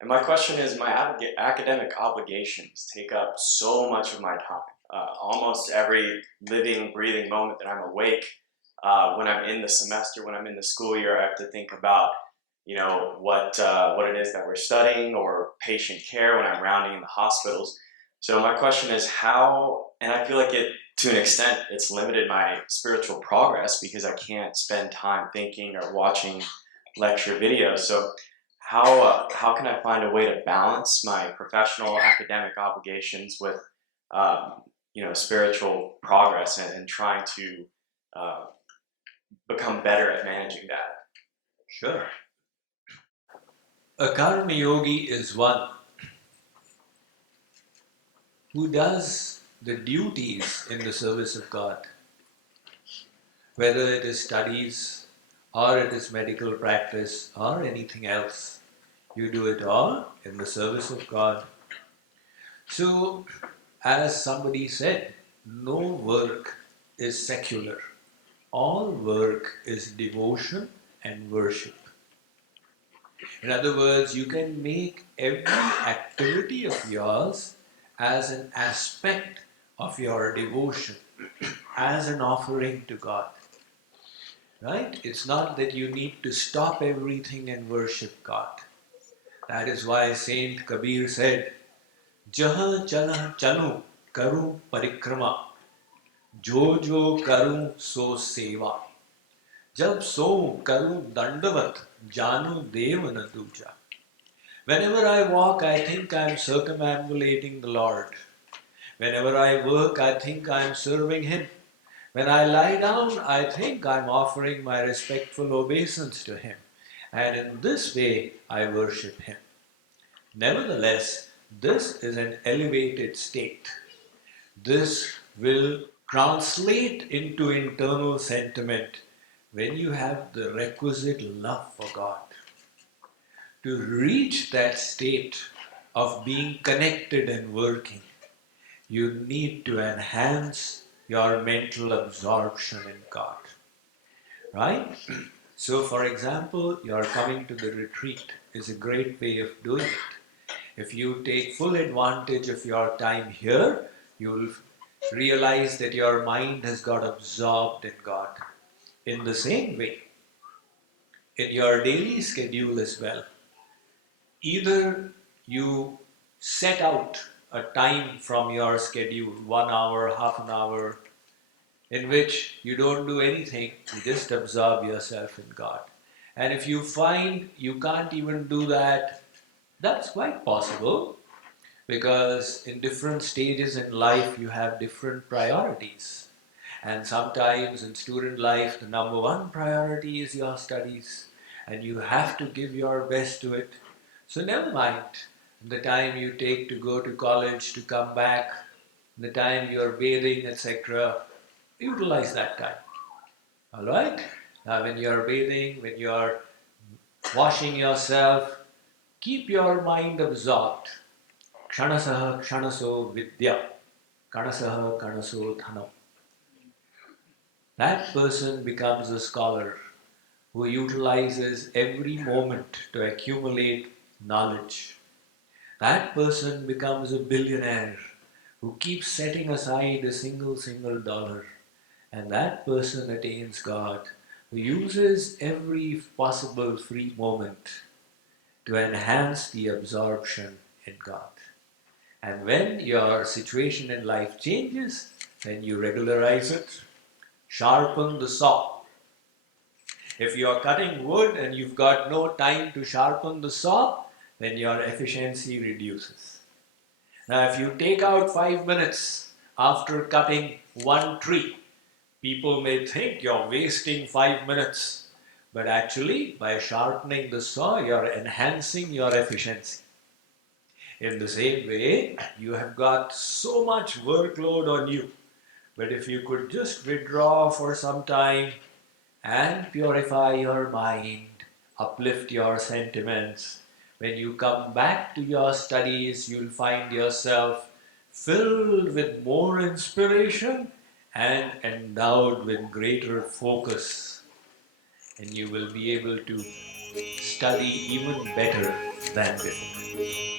And my question is, my academic obligations take up so much of my time. Almost every living, breathing moment that I'm awake, when I'm in the semester, when I'm in the school year, I have to think about, what it is that we're studying, or patient care when I'm rounding in the hospitals. So my question is how, and I feel like it, to an extent, it's limited my spiritual progress because I can't spend time thinking or watching lecture videos. So how can I find a way to balance my professional academic obligations with spiritual progress, and trying to uh, become better at managing that? Sure. A karma yogi is one who does the duties in the service of God, whether it is studies or it is medical practice or anything else. You do it all in the service of God. So, as somebody said, no work is secular. All work is devotion and worship. In other words, you can make every activity of yours as an aspect of your devotion, as an offering to God. Right? It's not that you need to stop everything and worship God. That is why Saint Kabir said, Jaha chala chalu karu parikrama, jo jo karu so seva. Jab so karu dandavat, janu deva na duja. Whenever I walk, I think I am circumambulating the Lord. Whenever I work, I think I am serving Him. When I lie down, I think I am offering my respectful obeisance to Him. And in this way, I worship Him. Nevertheless, this is an elevated state. This will translate into internal sentiment when you have the requisite love for God. To reach that state of being connected and working, you need to enhance your mental absorption in God. Right? So, for example, your coming to the retreat is a great way of doing it. If you take full advantage of your time here, you'll realize that your mind has got absorbed in God. In the same way, in your daily schedule as well, either you set out a time from your schedule, 1 hour, half an hour, in which you don't do anything, you just absorb yourself in God. And if you find you can't even do that, that's quite possible because in different stages in life you have different priorities. And sometimes in student life, the number one priority is your studies, and you have to give your best to it. So, never mind the time you take to go to college, to come back, the time you're bathing, etc. Utilize that time. Alright? Now, when you're bathing, when you're washing yourself, keep your mind absorbed. Kshanasaha kshanaso vidya, kanasaha kanaso dhanam. That person becomes a scholar who utilizes every moment to accumulate knowledge. That person becomes a billionaire who keeps setting aside a single dollar. And that person attains God who uses every possible free moment to enhance the absorption in God. And when your situation in life changes, then you regularize it, sharpen the saw. If you are cutting wood and you've got no time to sharpen the saw, then your efficiency reduces. Now, if you take out 5 minutes after cutting one tree, people may think you're wasting 5 minutes, but actually, by sharpening the saw, you're enhancing your efficiency. In the same way, you have got so much workload on you, but if you could just withdraw for some time and purify your mind, uplift your sentiments. When you come back to your studies, you'll find yourself filled with more inspiration and endowed with greater focus. And you will be able to study even better than before.